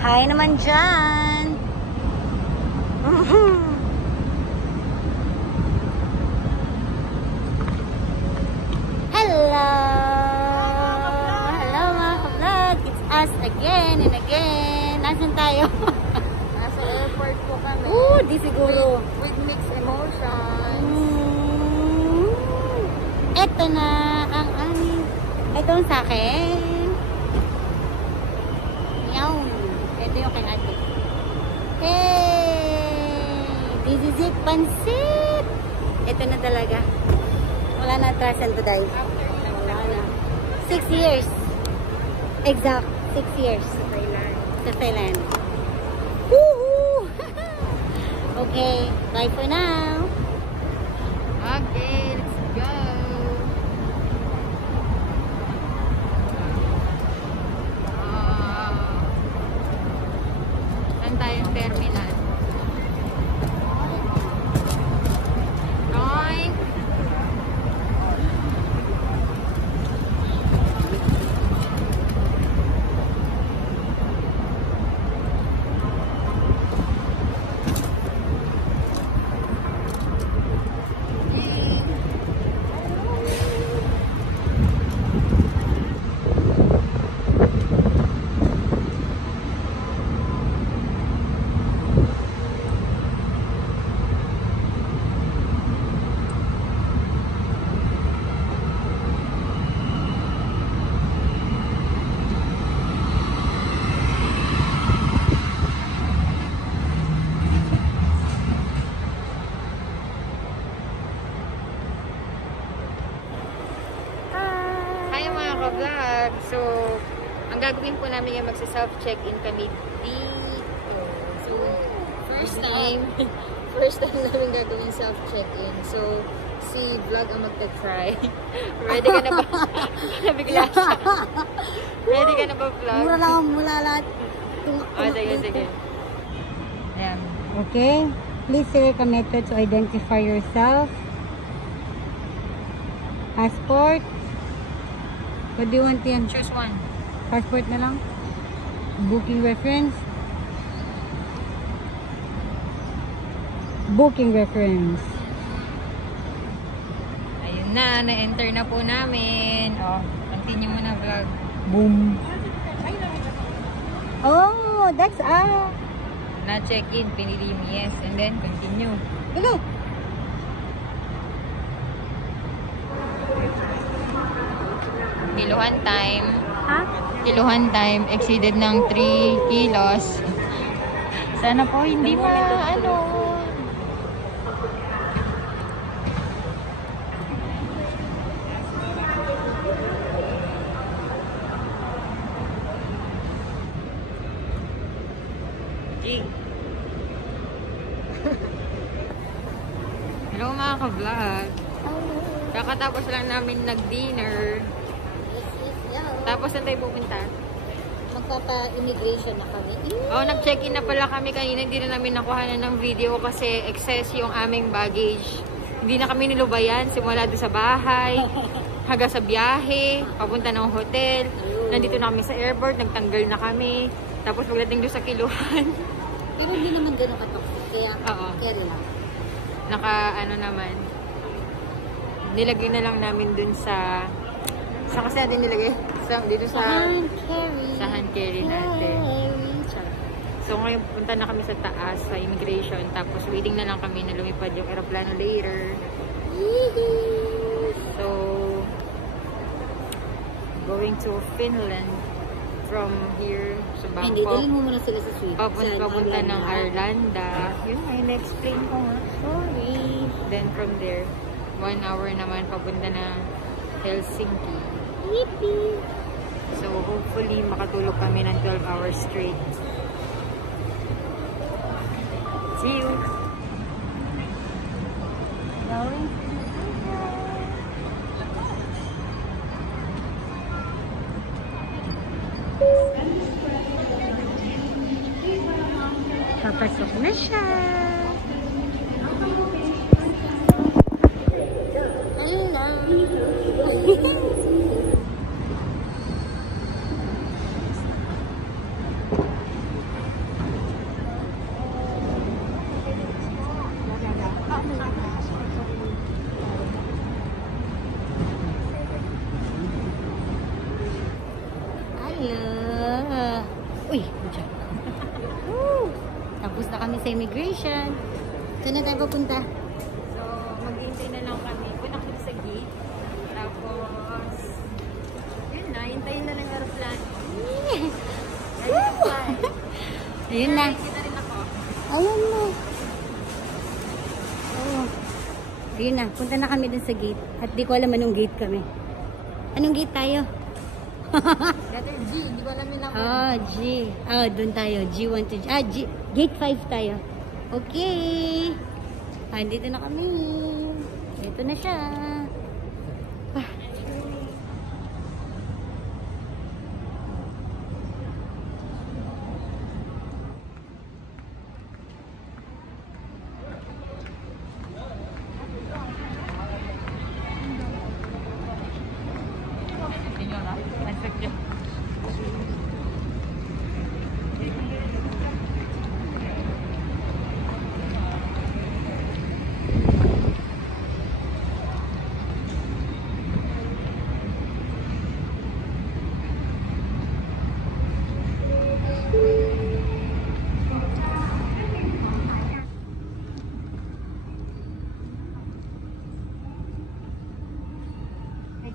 Hi naman dyan. Hello! Hello mga ka-vlog! It's us again and again. Nasaan tayo? Nasa airport po kami. Di siguro. With mixed emotions. Ito na ang aming. Ito ang sa akin. Yaw. Ito yung kinati. Hey! This is it, pansit! Ito na talaga. Wala na atrasan today. Wala na. 6 years. Exact. 6 years. Sa Thailand. Sa Thailand. Woohoo! Okay. Bye for now. Okay, let's go. Saan tayong terminal? Oink! Vlog. So, ang gagawin po namin yung magsa-self-check-in kami dito. So, first time namin gagawin self-check-in. So, si Vlog ang magta-try. Ready ka na ba? Nabigla siya. Ready ka na ba, Vlog? Mura lang mula lahat. Sige. Ayan. Okay. Please stay connected to identify yourself. Passport. What do you want, Tian? Choose one. Passport na lang. Booking reference. Booking reference. Ayun na. Na-enter na po namin. Oh, continue mo na, Vlog. Boom. Oh, that's Na-check-in. Pinili mo yes. And then, continue. Hello. Kiluhan time. Ha? Kiluhan time. Exceeded ng 3 kilos. Sana po hindi Hello mga ka-vlog. Kakatapos lang namin nag-dinner. Tapos saan tayo pupunta? Magpapa-immigration na kami. Oh, nag-check-in na pala kami kanina. Hindi na namin nakuha ng video kasi excess yung aming baggage. Hindi na kami nilubayan. Simula doon sa bahay, hanggang sa biyahe, papunta ng hotel. Nandito na kami sa airport, nagtanggal na kami. Tapos pagdating doon sa kiluhan. Pero hindi naman ganun katoxic. Kaya, carry lang. Naman. Nilagay na lang namin doon sa kasi natin nilagay? Dito sa hand carry natin. So ngayon punta na kami sa taas sa immigration, tapos waiting na lang kami na lumipad yung aeroplano later. So going to Finland from here sa Bangkok. Hindi, dalhin mo muna sila sa Sweden. Papunta ng Arlanda. Yun ay na-explain ko nga. Sorry. Then from there 1 hour naman papunta na Helsinki. Yippee! So, hopefully, makatulog kami ng 12 hours straight. See you! Papasok na siya! Hello! Hala. Uy, dyan. Woo! Tapos na kami sa immigration. Saan na tayo papunta? So, maghihintay na lang kami. Punta kami sa gate. Tapos, yun na, hintayin na lang yung aeroplano. Ayun na. Kita rin ako. Ayun na. Oh. Ayun na. Punta na kami dun sa gate. At di ko alam anong gate kami. Anong gate tayo? Letter G, hindi ko alam yung number. G. Dun tayo. G1 to G. Gate 5 tayo. Okay. Dito na kami. Ito na siya.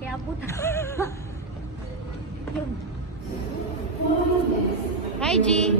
Kaya puta. Hi, G.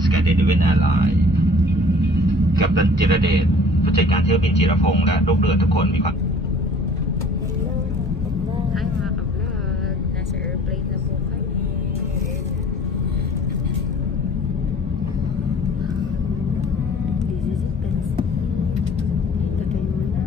Sky Delivery Airline กัปตันจิรเดชผู้จัดการเที่ยวบินจิรพงษ์และลูกเรือทุกคนมีความ Hi mga ka-vlog. Nasa airplane na po kami. This is it, guys. Dito tayo muna.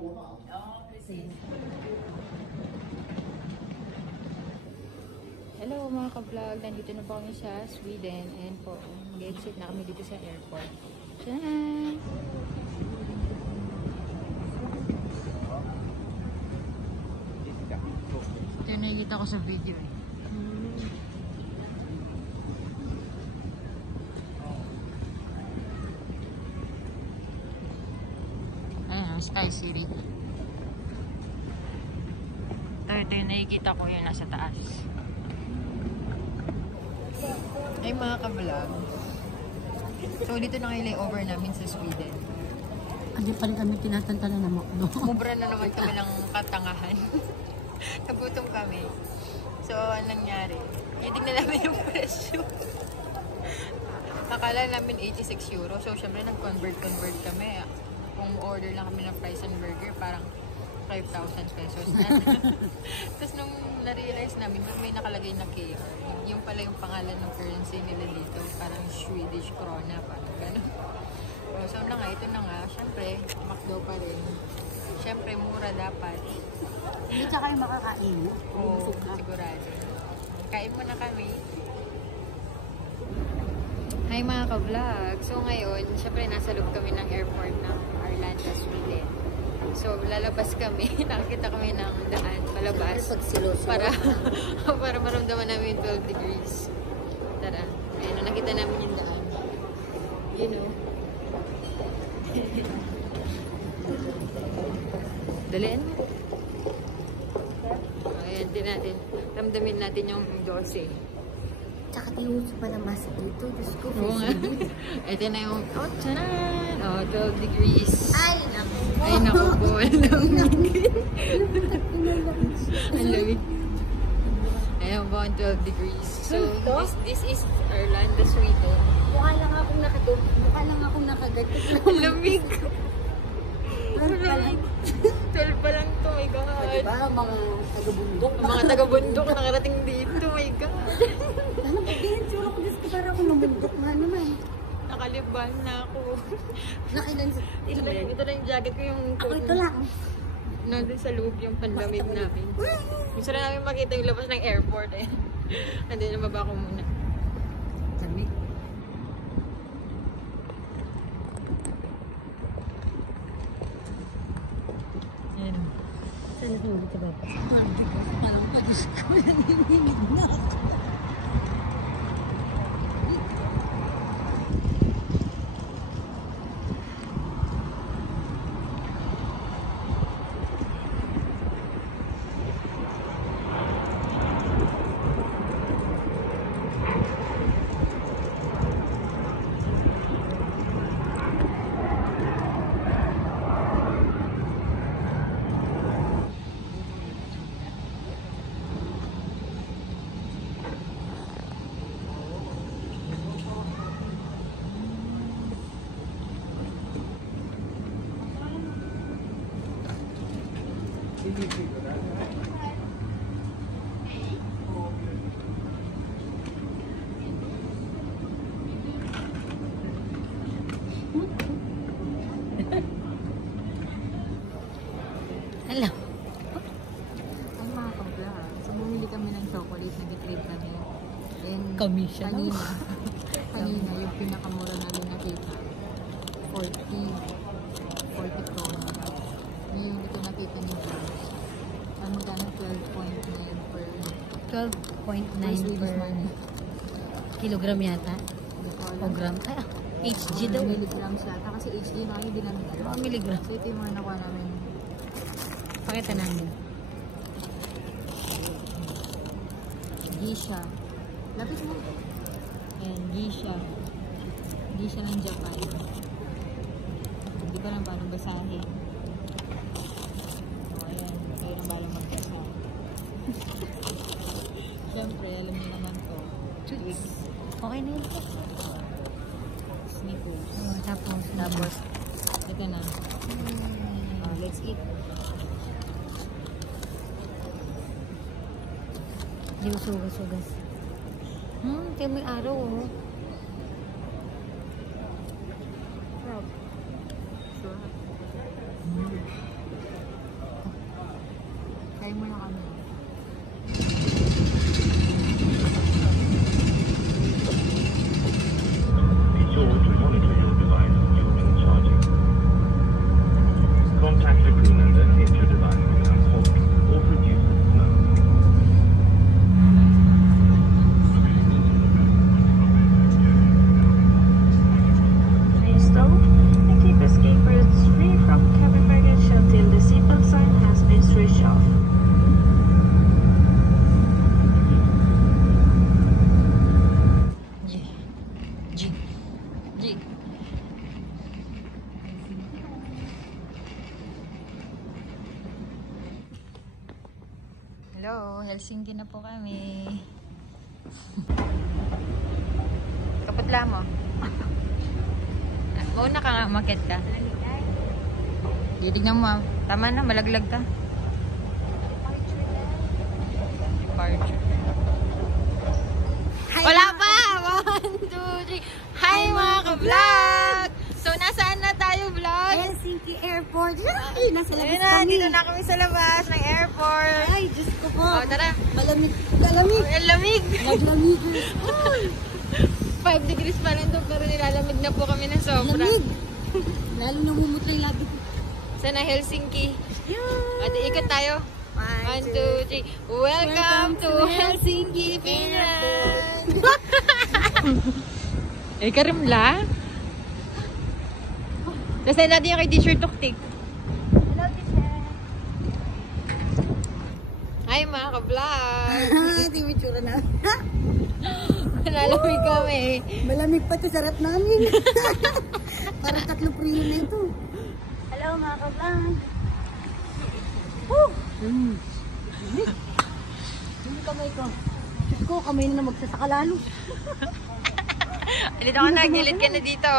Hello mga ka-vlog, nandito na po kami sa Sweden and po, mag-exit na kami dito sa airport. Tcharan! Ito yung nakikita ko sa video eh. Ayan, Sky City. Ito yung nakikita ko yung nasa taas. Ay mga ka-vlog. So dito na kayo layover namin sa Sweden. Hindi pa rin kami tinatantala na McDo. Mubra na naman kami ng katangahan. Nagutom kami. So anong nangyari? Itignan namin yung presyo. Akala namin 86 euro. So syempre nag-convert kami. Kung order lang kami ng fries and burger, parang 5,000 pesos na. Tapos nung na-realize namin, may nakalagay na KR. Yung pala yung pangalan ng currency nila dito. Parang Swedish krona. Parang gano'n. So na nga, ito na nga. Siyempre, McDo pa rin. Siyempre, mura dapat. Hindi ka kayo makakain. Oo, sigurado. Kain mo na kami. Hi mga ka-vlog. So ngayon, siyempre nasa loob kami ng airport ng Arlanda, Sweden. So, lalabas kami. Nakakita kami ng daan palabas. Para maramdaman namin 12 degrees. Tara. Ayun, nakita namin yung daan. You know. Dalian mo. Ayan, din natin. Ramdamin natin yung 12. Tsaka tinuso pa ng mask dito. Diyos ko. Oo nga. Ito na yung, oh, tsaran! Oh, 12 degrees. Ay, naku. Ay, naku po. Ang lamig. Ang lamig. Ayan po, 12 degrees. So, this is Arlanda, Sweden. Mukha lang akong nakadog. Mukha lang akong nakagatid. Ang lamig. 12 pa lang. 12 pa lang to, my God. Diba, mga taga-bundok. Ang mga taga-bundok nakarating dito, my God. Ano ba, tsura ko dito para akong mamundok nga naman. Nakaliban na ako. Nakilan sa... Ito na yung jacket ko, yung Ako coat ito lang. nandun sa loob yung panlamig namin. Gusto na namin makita yung labas ng airport eh. Nandun na baba ko muna. Lamig. Ayan. Saan ako ulit ba? Parang patis ko. Nanginginig na ako. Hello. Ay mga ka-vlog. So bumili kami ng chocolate, nag-trade kami. And Commission. Kanina yung pinakamura namin nakita. 40 krona. Ngayon dito nakita ni Jones. Ano magkano 12.9 per 12.9 per kilogram yata. O gram. Ay, HG daw. Milligrams yata. Kasi HG na kayo dinamit. Milligram. So ito yung mga nakuha namin. Pakita namin. Geisha. Lapis mo. Ayan, Geisha. Geisha ng Japan. Hindi ko lang paano basahin. O, ayan. Kayo na balang magbasa. Siyempre, alam niyo naman to. Twigs. Okay na yun. Snickers. Tapos, Ito na. Let's eat. di ko sugas-sugas. Kaya may araw, oh. Sure. Try mo na kami. Be sure to monitor your device during charging. Contact the crewman if your device becomes hot or produces smoke. Please stove and keep escape routes free from cabin baggage until the seatbelt sign has been switched off. Hello, Helsinki na po kami. Kapatla mo. Mauna ka nga, umakyat ka. Tignan mo, tama na, malaglag ka. Departure. Wala pa! 1, 2, 3. Hi mga ka-vlog! So, nasaan na tayo, vlog? Helsinki Airport. Ay, nasa labas Ayun na, kami. dito na kami sa labas ng airport. Ay, Diyos ko po. Oh, tara. Malamig. Malamig. Ang lamig. Naglamigers. Uy, 5 degrees pa lang to, pero nilalamig na po kami ng sobra. lamig. Lalo namumutla yung labi ko. Sana Helsinki. Yeah. At ikot tayo. 1, 2, 3. Welcome to Helsinki, Finland! Eh, karimla? Tapos natin yung kay Teacher Tuktik. Hello, teacher. Hi mga ka-vlog! Ito yung itsura na. Nalamig kami. Malamig pa ito, sarap namin. Parang 3 prilo na ito. Hello mga kabang. Woo! Hindi kamay ko. Diyos ko, kamay na magsasaka lalo. Dito ka na, gilid ka na dito.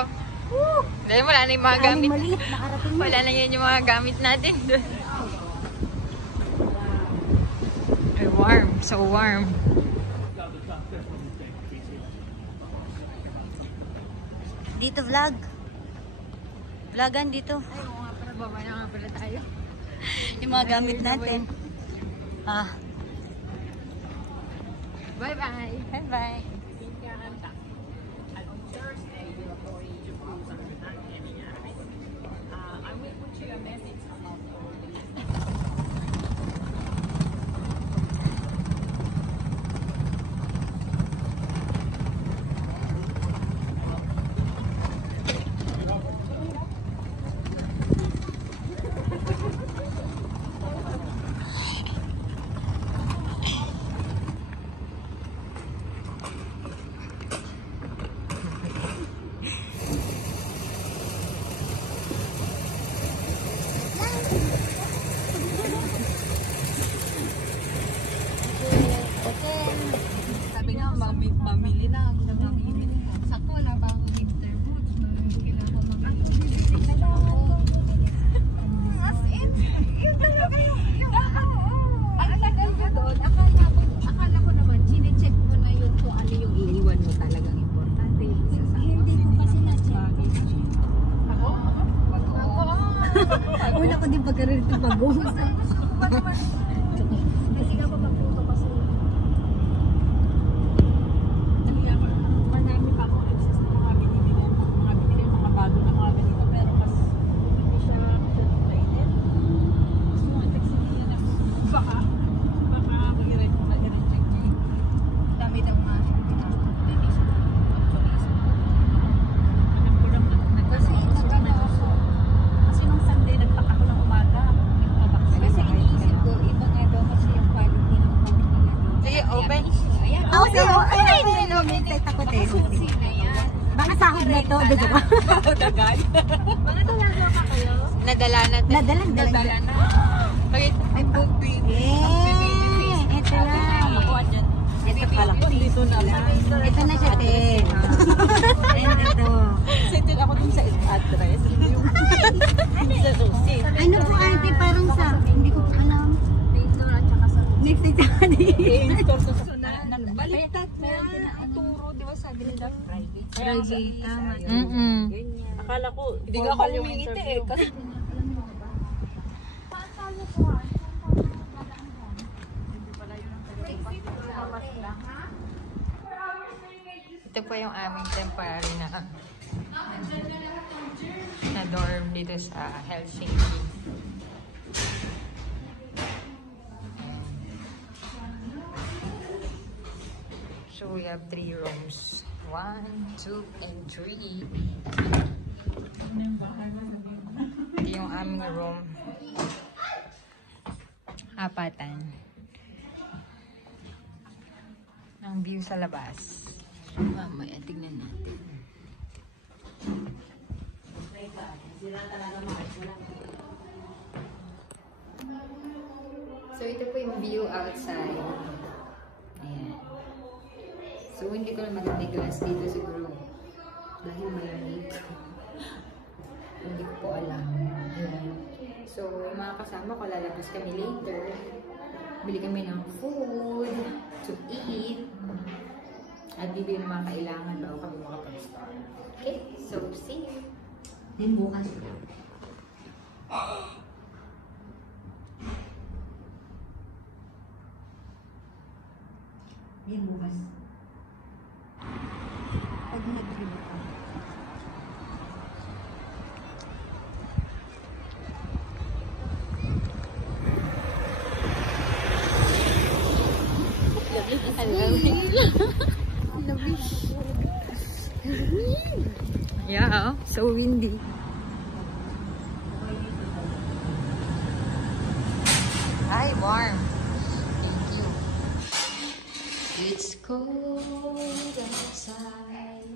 Woo! Dahil wala na yung mga gamit. Maliit, nakarating na. Wala na yan yung mga gamit natin doon. Ay, warm. So warm. Dito vlog. Vlogan dito. Ay, oo nga pala, baba na nga pala tayo. Yung mga gamit natin. Ah. Bye-bye. Bye-bye. Sabi nga, mamili na ako ng init. Sakto, wala pa ako winter boots. Kailangan ko mamili. As in, yun talaga yung ang tagal ka doon. Akala ko naman, chine-check mo na yun kung ano yung iiwan mo talagang importante. Hindi ko kasi na-check. Ako? Una ko din pagkaroon ito bagong. Kasi ka pa magputo kasi. Marami pa akong excess na mga binili mga bago na mga ganito, pero mas hindi siya circulated. Gusto mo texting niya na baka i-recheck niya yung dami ng mga linis. Alam ko naman. Kasi nagkana ako. Kasi nung Sunday, nagpaka ko ng umaga. Kasi iniisip ko, iba nga daw kasi yung quality ng phone nila. Sige, open. Ayan. Okay, okay. Ay, no-meditate ako din. Susi na yan. Baka sahod na ito. Dito ba? Mga dalala ka kayo? Nadala na. Nadala na. Bakit? Ay, pupi. Eh, ito lang. Ito pala. Dito na lang. Ito na siya, te. Ayan ito. Settle ako dun sa address. Hindi sa susi. Ano po, ate? Parang sa... Hindi ko pa alam. Next day sa I-install ko sa baliktad na. Turo, di ba sabi nila Friday? Friday, tama. Akala ko, hindi nga ako umingiti eh. Kasi po yung aming temporary na dorm dito sa Helsinki. So we have 3 rooms. 1, 2, and 3. Ito yung aming room. 4. Ang view sa labas. Mamaya, tignan natin. So, ito po yung view outside. Ayan. So, hindi ko na maganda glass dito siguro. Dahil malamig. Hindi ko po alam. Ayan. So, yung mga kasama ko, lalabas kami later. Bili kami ng food to eat. At bibili ng mga kailangan bago kami makapag-start. Okay, so see you. Din bukas. Din bukas. Pag nag-trip ako. Yeah, so windy. Hi, warm. Thank you. It's cold outside.